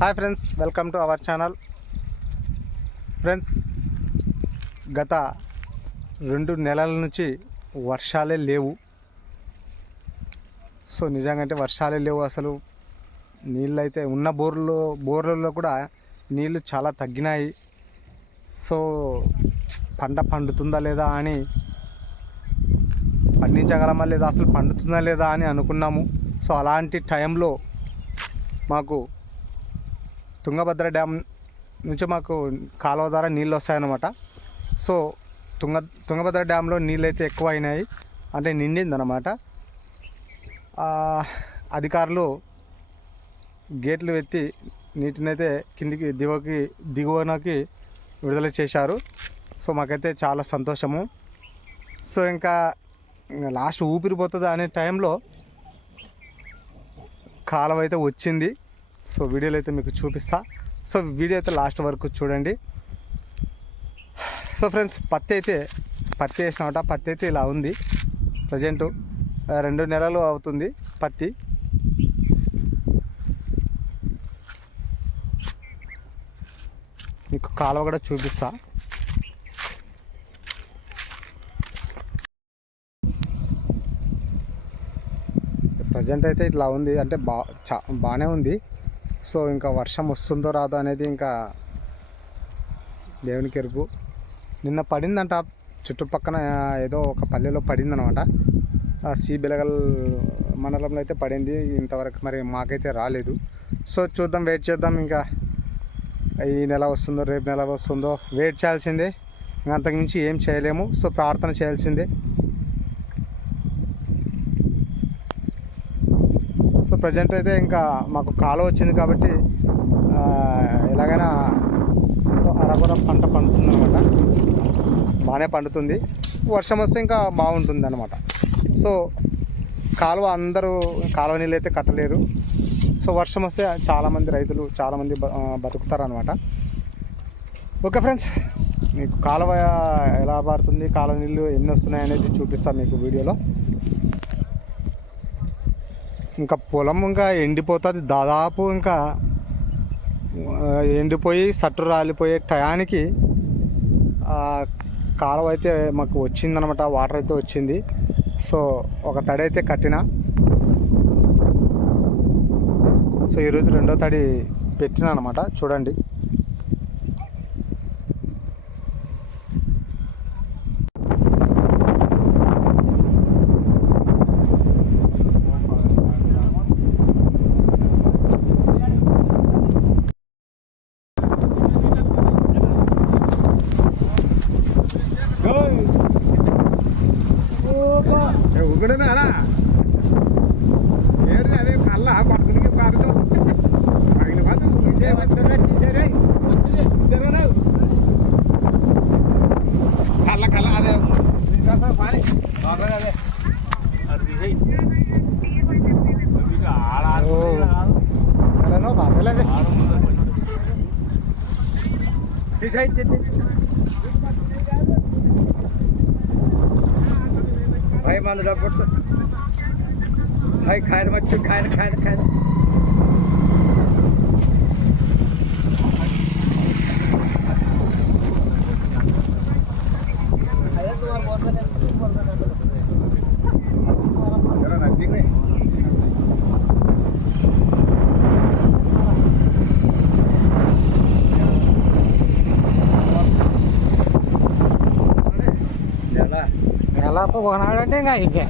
Hi friends welcome to our channel. Friends గత రెండు నెలల నుంచి వర్షాలే లేవు. సో నిజంగా అంటే వర్షాలే లేవు అసలు. నీళ్ళు అయితే ఉన్న బోర్లో బోర్లలో కూడా నీళ్ళు చాలా తగ్గినాయి. సో పంట పండుతుందా లేదా అని పండించగలమా లేదా అసలు పండుతుందా లేదా అని అనుకున్నాము. సో అలాంటి టైంలో మాకు తుంగభద్ర డ్యామ్ నుంచి మాకు కాలువ ద్వారా నీళ్ళు వస్తాయన్నమాట సో తుంగ తుంగభద్ర డ్యాంలో నీళ్ళు అయితే ఎక్కువ అయినాయి అంటే నిండిందనమాట అధికారులు గేట్లు ఎత్తి నీటినైతే కిందికి దిగువకి దిగువనకి విడుదల చేశారు. సో మాకైతే చాలా సంతోషము. సో ఇంకా ఇంకా లాస్ట్ ఊపిరిపోతుంది అనే టైంలో కాలం అయితే వచ్చింది. సో వీడియోలో అయితే మీకు చూపిస్తా. సో వీడియో అయితే లాస్ట్ వరకు చూడండి. సో ఫ్రెండ్స్ పత్తి అయితే పత్తి వేసినమాట. పత్తి అయితే ఇలా ఉంది. ప్రజెంట్ రెండు నెలలు అవుతుంది పత్తి. మీకు కాలువ కూడా చూపిస్తా. ప్రజెంట్ అయితే ఇట్లా ఉంది. అంటే బా చా బాగానే ఉంది. సో ఇంకా వర్షం వస్తుందో రాదో అనేది ఇంకా దేవునికి ఎరుగు. నిన్న పడిందంట చుట్టుపక్కన ఏదో ఒక పల్లెలో పడిందనమాట. ఆ సీ బెలగల్ మండలంలో అయితే పడింది ఇంతవరకు మరి మాకైతే రాలేదు. సో చూద్దాం వెయిట్ చేద్దాం ఇంకా ఈ నెల వస్తుందో రేపు నెల వస్తుందో. వెయిట్ చేయాల్సిందే ఇంకా అంతకుమించి ఏం చేయలేము. సో ప్రార్థన చేయాల్సిందే. సో ప్రజెంట్ అయితే ఇంకా మాకు కాలం వచ్చింది కాబట్టి ఎలాగైనా ఎంతో పంట పండుతుంది అనమాట బాగానే పండుతుంది. వర్షం వస్తే ఇంకా బాగుంటుంది అనమాట సో కాలువ అందరూ కాలువ నీళ్ళు అయితే కట్టలేరు. సో వర్షం వస్తే చాలామంది రైతులు చాలామంది బ- బతుకుతారనమాట ఓకే ఫ్రెండ్స్ మీకు కాలువ ఎలా పారుతుంది కాలువ నీళ్ళు ఎన్ని వస్తున్నాయి అనేది చూపిస్తాను మీకు వీడియోలో. ఇంకా పొలం ఇంకా ఎండిపోతుంది. దాదాపు ఇంకా ఎండిపోయి సట్టు రాలిపోయే టయానికి కాలువ అయితే మాకు వచ్చిందనమాట వాటర్ అయితే వచ్చింది. సో ఒక తడి అయితే కట్టిన. సో ఈరోజు రెండో తడి పెట్టిన అనమాట చూడండి. ಉಗಡದಲ್ಲ ಹೇಳಿದೆ ಅದೇ ಅಲ್ಲ ಬರ್ತನಿಗೆ ಬಾರ್ದು ಬಾಗಿಲು ಮಾತು ವಿಷಯ ಬರ್ತಾರೆ ಟೀಚರೇ ಕಲ್ಲ ಕಲ್ಲ ಅದೇ ಪಾನಿ ಅದೇ ಅದು ಬಾಧಲೇ ಬಾಧಲೇ ಟೀಚರ್ हाय मांजरा पडतं हाय खायर मच्छी खायर खायला खायला. तुम्हाला ఎలా ఒకనాడంటే ఇంకా ఇంకే